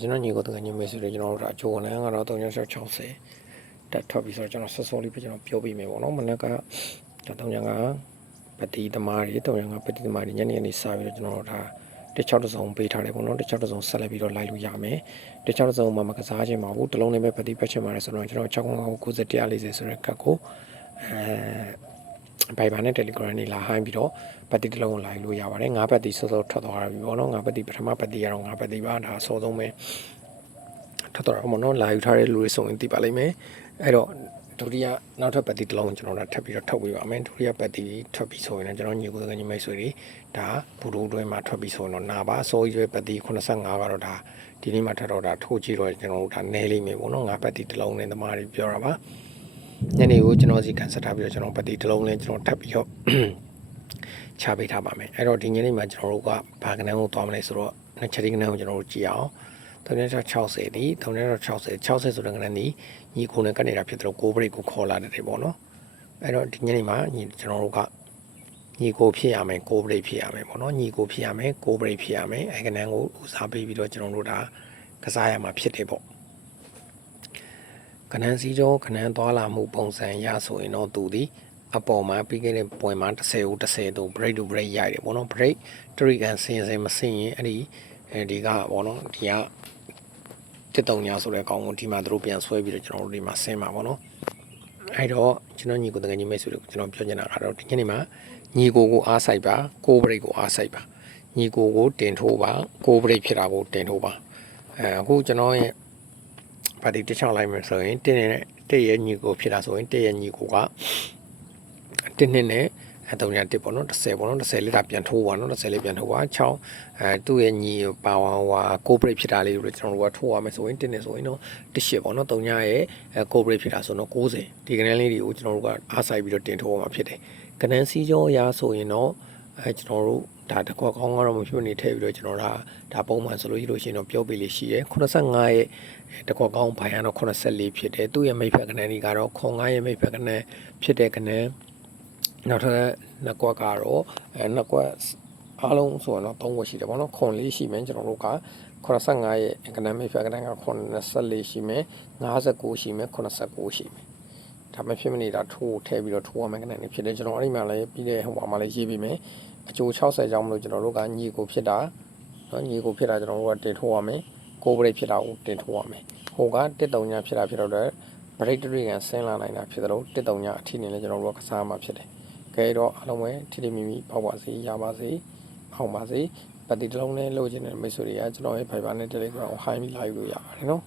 ကျွန်တော်ညီကိုတကယ်ညီမေးဆိုတော့ကျွန်တော်တို့ဒါအချိုးနဲ့ကတော့3660တက်ထွက်ပြီးဆိုတော့ကျွန်တော်ဆော့ဆော့လေးပဲကျွန်တော်ပြောပြမယ်ပေါ့နော်မနက်က35ပတိသမားတွေ35ပတိသမားတွေညနေကနေစပြီးတော့ကျွန်တော်တို့ဒါတစ်ချောက်တစ်စုံပေးထားတယ်ပေါ့နော်တစ်ချောက်တစ်စုံဆက်လက်ပြီးတော့လိုက်လို့ရမယ်တစ်ချောက်တစ်စုံမှာမကစားခြင်းပါဘူးတစ်လုံးနဲ့ပဲပတိပတ်ချင်ပါတယ်ဆိုတော့ကျွန်တော်6990ဆိုတဲ့ကတ်ကိုအဲ ဘိုင်ဘာနဲ့ Telegram နေလာဟိုင်းပြီးတော့ပတ်တိတစ်လုံးကိုလိုက်လို့ရပါတယ်ငါးပတ်တိစောစောထွက်သွားပြီပေါ့နော်ငါးပတ်တိပထမပတ်တိကတော့ငါးပတ်တိပါဒါအစောဆုံးပဲထွက်သွားတော့မနော်လာယူထားတဲ့လူတွေဆိုရင်သိပါလိမ့်မယ်အဲ့တော့ဒုတိယနောက်ထပ်ပတ်တိတစ်လုံးကျွန်တော်တို့ထပ်ပြီးတော့ထုတ်ပေးပါမယ်ဒုတိယပတ်တိထွက်ပြီးဆိုရင်လည်းကျွန်တော်ညီကိုယ်ကညီမိတ်ဆွေတွေဒါဘူဒိုတွဲမှာထွက်ပြီးဆိုရင်တော့နာပါစိုးရွယ်ပတ်တိ85ကတော့ဒါဒီနေ့မှထပ်တော့ဒါထိုးကြည့်တော့ကျွန်တော်တို့ဒါနဲလိမ့်မယ်ပေါ့နော်ငါပတ်တိတစ်လုံးနဲ့သမားတွေပြောတာပါ ညနေကိုကျွန်တော်စီကန်ဆက်ထားပြီးတော့ကျွန်တော်ပတ်တိတစ်လုံးနဲ့ကျွန်တော်ထပ်ပြီးတော့ချပေးထားပါမယ်အဲ့တော့ဒီညနေမှာကျွန်တော်တို့ကဘာကနန်းကိုသွားမလဲဆိုတော့နှစ်ချက်ဒီကနန်းကိုကျွန်တော်တို့ကြည့်အောင်360ဒီ360 60ဆိုတဲ့ကနန်းဒီညီခုနဲ့ကနေတာဖြစ်တော့ကိုဘရိတ်ကိုခေါ်လာတယ်ပေါ့နော်အဲ့တော့ဒီညနေမှာညီကျွန်တော်တို့ကညီကိုဖြစ်ရမယ်ကိုဘရိတ်ဖြစ်ရမယ်ပေါ့နော်ညီကိုဖြစ်ရမယ်ကိုဘရိတ်ဖြစ်ရမယ်အဲ့ကနန်းကိုဦးစားပေးပြီးတော့ကျွန်တော်တို့ဒါကစားရမှာဖြစ်တယ်ပေါ့ ကနန်းစည်းကြောကနန်းသွားလာမှုပုံစံရဆိုရင်တော့သူသည်အပေါ်မှာပြီးခဲ့တဲ့ပွဲမှာ30ဦး30တို့ break to break ရိုက်တယ်ပေါ့နော် break တရိကန်စင်စင်မစင်ရင်အဲ့ဒီအဲဒီကပေါ့နော်ဒီကတစ်တုံညာဆိုတဲ့အကောင်ကိုဒီမှာတို့ပြန်ဆွဲပြီးတော့ကျွန်တော်တို့ဒီမှာဆင်းမှာပေါ့နော်အဲ့တော့ကျွန်တော်ညီကိုတကယ်ညီမိတ်ဆွေတို့ကျွန်တော်ပြောချင်တာကတော့ဒီညနေမှာညီကိုကိုအားဆိုင်ပါကို break ကိုအားဆိုင်ပါညီကိုကိုတင်ထိုးပါကို break ဖြစ်တာကိုတင်ထိုးပါအဲအခုကျွန်တော်ရဲ့ ပါတီတစ်ချောင်းလိုက်မယ်ဆိုရင်တင်းနေတဲ့တဲ့ရဲ့ညီကိုဖြစ်တာဆိုရင်တဲ့ရဲ့ညီကိုကတစ်နှစ်နဲ့အဲ3ညတစ်ပေါ့နော်30ပေါ့နော်30လစ်တာပြန်ထိုးပါနော်30လေးပြန်ထိုးပါ6အဲသူ့ရဲ့ညီပါဝါဟွာကိုပရိတ်ဖြစ်တာလေးတွေကျွန်တော်တို့ကထိုးရမယ်ဆိုရင်တစ်နှစ်ဆိုရင်တော့တစ်ရှစ်ပေါ့နော်3ညရဲ့အဲကိုပရိတ်ဖြစ်တာဆိုတော့90ဒီကနန်းလေးတွေကိုကျွန်တော်တို့ကအားဆိုင်ပြီးတော့တင်ထိုးရမှာဖြစ်တယ်ကနန်းစီးကြောရာဆိုရင်တော့အဲကျွန်တော်တို့ ဒါတစ်ခွက်ကောင်းကတော့မဖြစ်နေထည့်ပြီးတော့ကျွန်တော်ဒါဒါပုံမှန်ဆိုလို့ရှိလို့ရှိရင်တော့ပြောပြလေးရှိတယ်85ရဲ့တကွက်ကောင်းဘိုင်ကတော့84ဖြစ်တယ်သူ့ရဲ့မိတ်ဖက်ကနန်းဒီကတော့ခွန်9ရဲ့မိတ်ဖက်ကနန်းဖြစ်တဲ့ကနန်းနောက်ထပ်နှစ်ကွက်ကတော့အဲနှစ်ကွက်အားလုံးဆိုတော့၃ကွက်ရှိတယ်ပေါ့နော်ခွန်လေးရှိမယ်ကျွန်တော်တို့က85ရဲ့ economic factor က84ရှိမယ်59ရှိမယ်89ရှိမယ်ဒါမှဖြစ်မနေတာထိုးထည့်ပြီးတော့ထိုးရမယ်ကနေဖြစ်တယ်ကျွန်တော်အဲ့ဒီမှာလည်းပြီးတဲ့ဟိုမှာလည်းရေးပြီးမယ် အကျိုး60ကြောင်းမလို့ကျွန်တော်တို့ကညီကိုဖြစ်တာနော်ညီကိုဖြစ်တာကျွန်တော်တို့ကတင်ထိုးရမယ်ကိုဘရိတ်ဖြစ်တာကိုတင်ထိုးရမယ်ဟိုကတစ်တုံညာဖြစ်တာဖြစ်တော့တဲ့ break တွေကန်ဆင်းလာနိုင်တာဖြစ်တယ်လို့တစ်တုံညာအထီးနေလဲကျွန်တော်တို့ကကစားမှာဖြစ်တယ်ကဲတော့အားလုံးပဲထိထိမိမိပေါက်ပါစေရပါစေပေါက်ပါစေပတိတစ်လုံးနဲ့လိုချင်တဲ့မိတ်ဆွေတွေကကျွန်တော်ရဲ့ Viber နဲ့ Telegram ကို high မိလာယူလို့ရပါတယ်နော်